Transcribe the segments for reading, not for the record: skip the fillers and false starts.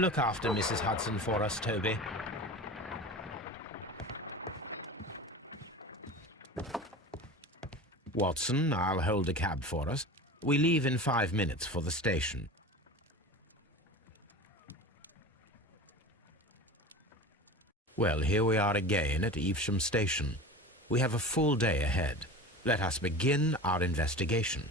Look after Mrs. Hudson for us, Toby. Watson, I'll hold a cab for us. We leave in 5 minutes for the station. Well, here we are again at Evesham Station. We have a full day ahead. Let us begin our investigation.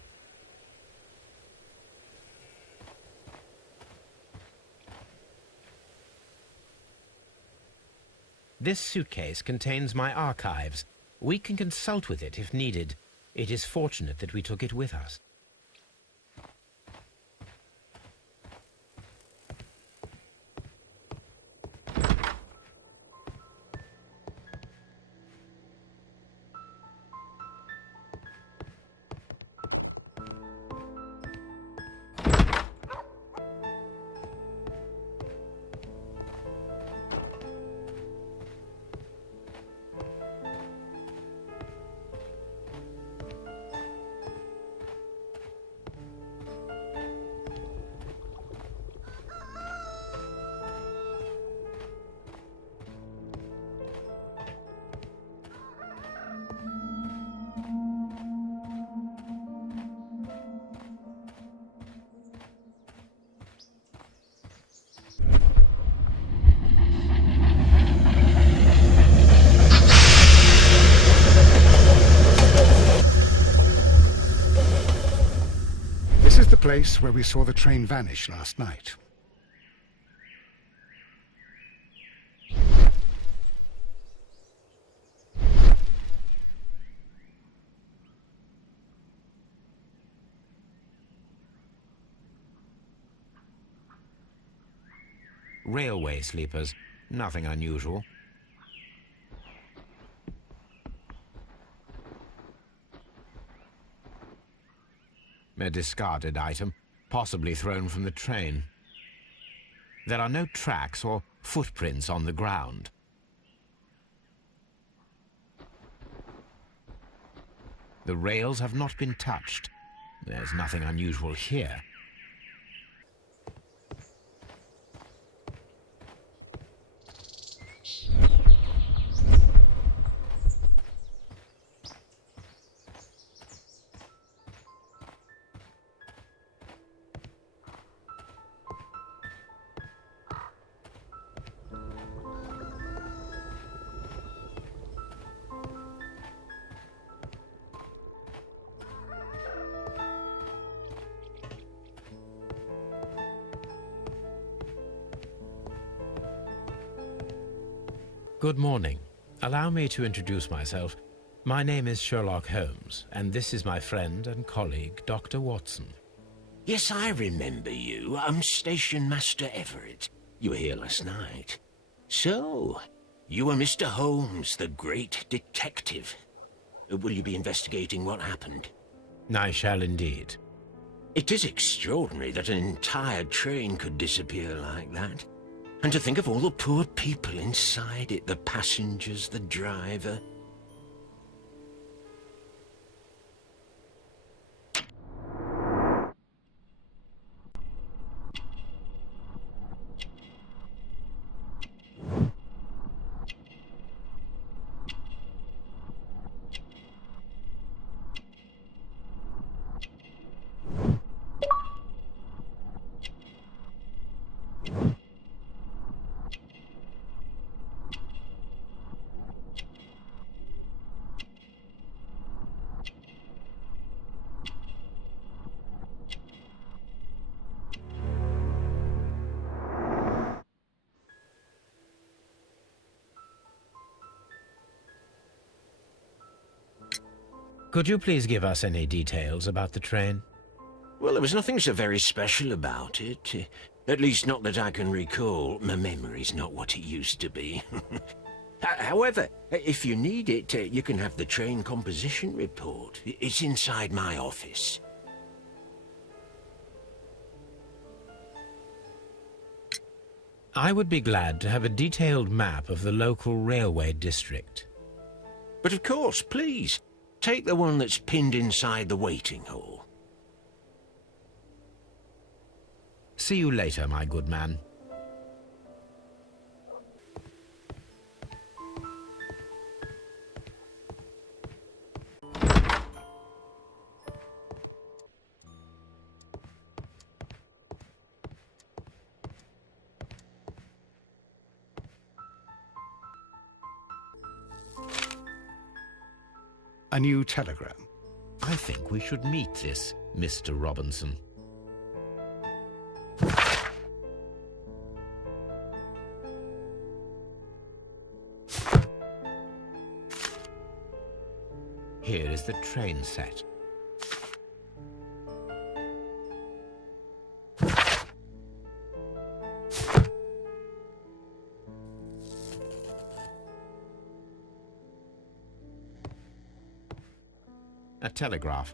This suitcase contains my archives. We can consult with it if needed. It is fortunate that we took it with us. This is the place where we saw the train vanish last night. Railway sleepers. Nothing unusual. A discarded item, possibly thrown from the train. There are no tracks or footprints on the ground. The rails have not been touched. There's nothing unusual here. Good morning. Allow me to introduce myself. My name is Sherlock Holmes, and this is my friend and colleague, Dr. Watson. Yes, I remember you. I'm Station Master Everett. You were here last night. So, you are Mr. Holmes, the great detective. Will you be investigating what happened? I shall indeed. It is extraordinary that an entire train could disappear like that. And to think of all the poor people inside it, the passengers, the driver. Could you please give us any details about the train? Well, there was nothing so very special about it. At least not that I can recall. My memory's not what it used to be. However, if you need it, you can have the train composition report. It's inside my office. I would be glad to have a detailed map of the local railway district. But of course, please, take the one that's pinned inside the waiting hall. See you later, my good man. A new telegram. I think we should meet this Mr. Robinson. Here is the train set. A telegraph.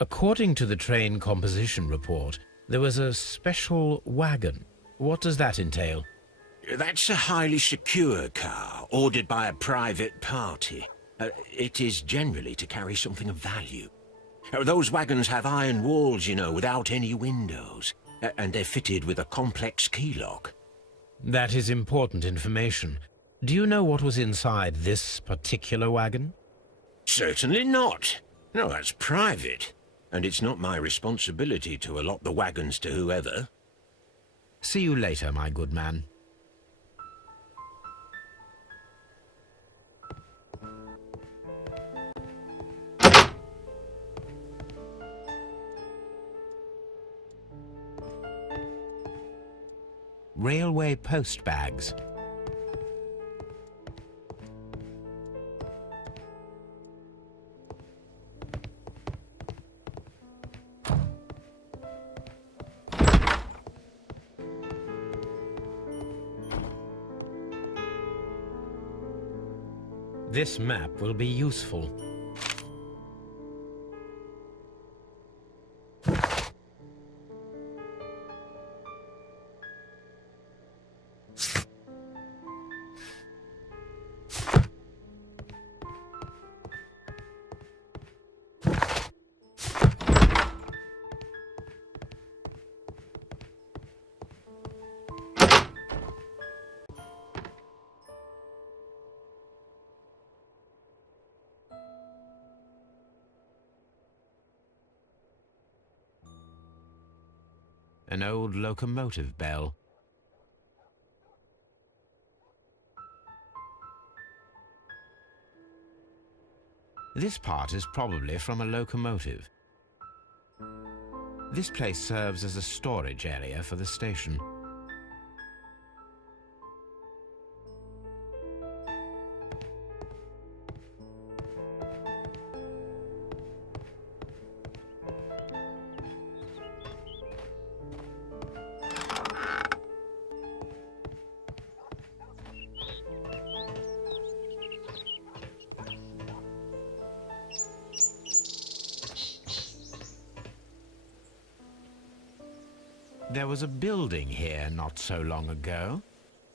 According to the train composition report, there was a special wagon. What does that entail? That's a highly secure car, ordered by a private party. It is generally to carry something of value. Those wagons have iron walls, you know, without any windows. And they're fitted with a complex key lock. That is important information. Do you know what was inside this particular wagon? Certainly not. No, that's private. And it's not my responsibility to allot the wagons to whoever. See you later, my good man. Railway post bags. This map will be useful. An old locomotive bell. This part is probably from a locomotive. This place serves as a storage area for the station. There was a building here not so long ago.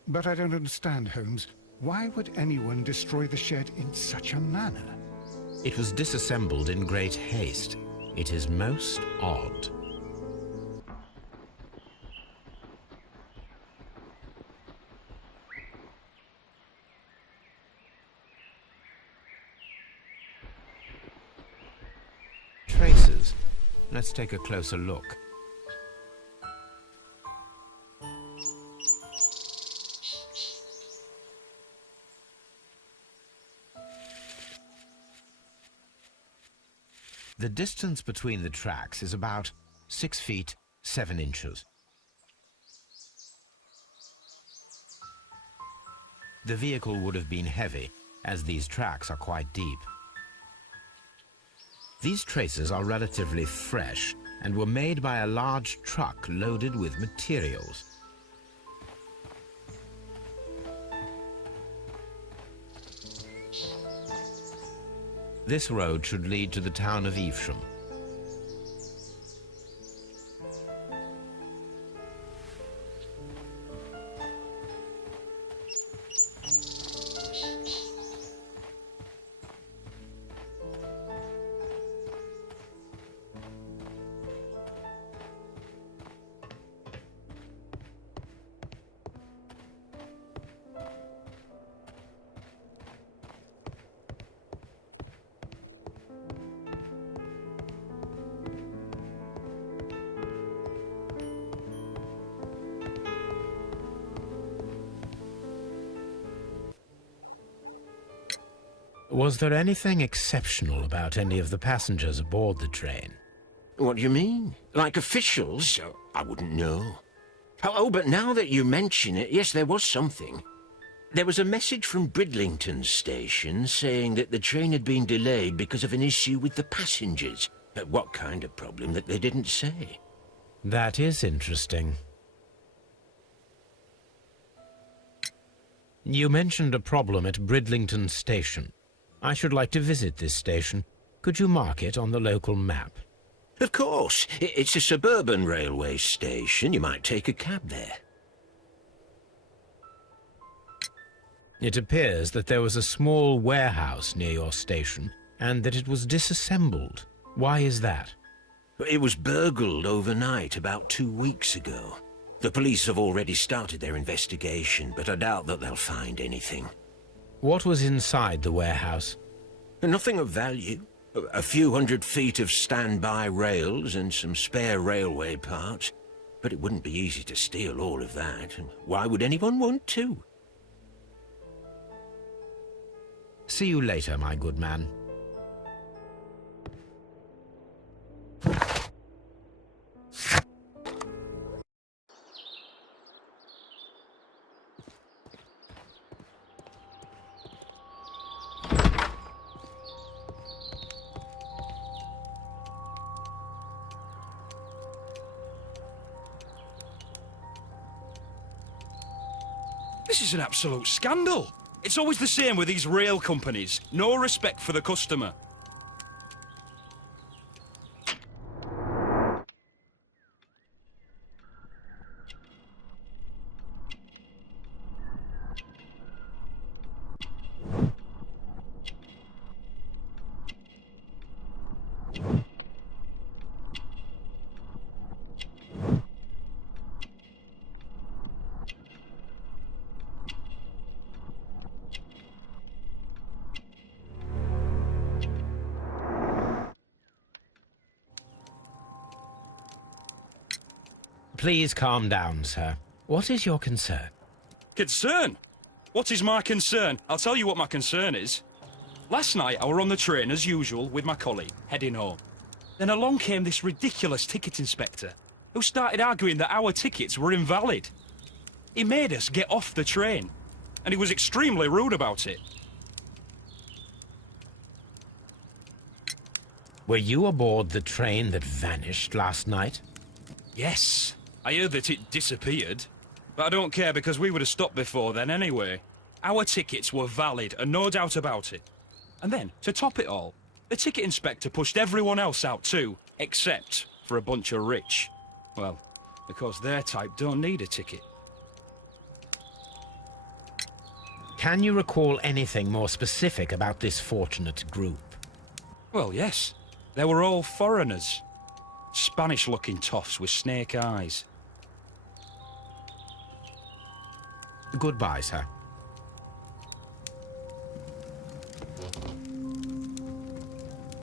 But I don't understand, Holmes. Why would anyone destroy the shed in such a manner? It was disassembled in great haste. It is most odd. Traces. Let's take a closer look. The distance between the tracks is about 6 feet 7 inches. The vehicle would have been heavy, as these tracks are quite deep. These traces are relatively fresh and were made by a large truck loaded with materials. This road should lead to the town of Evesham. Was there anything exceptional about any of the passengers aboard the train? What do you mean? Like officials? Oh, I wouldn't know. Oh, but now that you mention it, yes, there was something. There was a message from Bridlington station saying that the train had been delayed because of an issue with the passengers. But what kind of problem that they didn't say? That is interesting. You mentioned a problem at Bridlington station. I should like to visit this station. Could you mark it on the local map? Of course. It's a suburban railway station. You might take a cab there. It appears that there was a small warehouse near your station, and that it was disassembled. Why is that? It was burgled overnight about 2 weeks ago. The police have already started their investigation, but I doubt that they'll find anything. What was inside the warehouse? Nothing of value. A few 100 feet of standby rails and some spare railway parts. But it wouldn't be easy to steal all of that. Why would anyone want to? See you later, my good man. This is an absolute scandal. It's always the same with these rail companies. No respect for the customer. Please calm down, sir. What is your concern? Concern? What is my concern? I'll tell you what my concern is. Last night I were on the train as usual with my colleague, heading home. Then along came this ridiculous ticket inspector, who started arguing that our tickets were invalid. He made us get off the train, and he was extremely rude about it. Were you aboard the train that vanished last night? Yes, I heard that it disappeared. But I don't care because we would have stopped before then anyway. Our tickets were valid and no doubt about it. And then, to top it all, the ticket inspector pushed everyone else out too, except for a bunch of rich. Well, because their type don't need a ticket. Can you recall anything more specific about this fortunate group? Well, yes. They were all foreigners. Spanish-looking toffs with snake eyes. Goodbye, sir.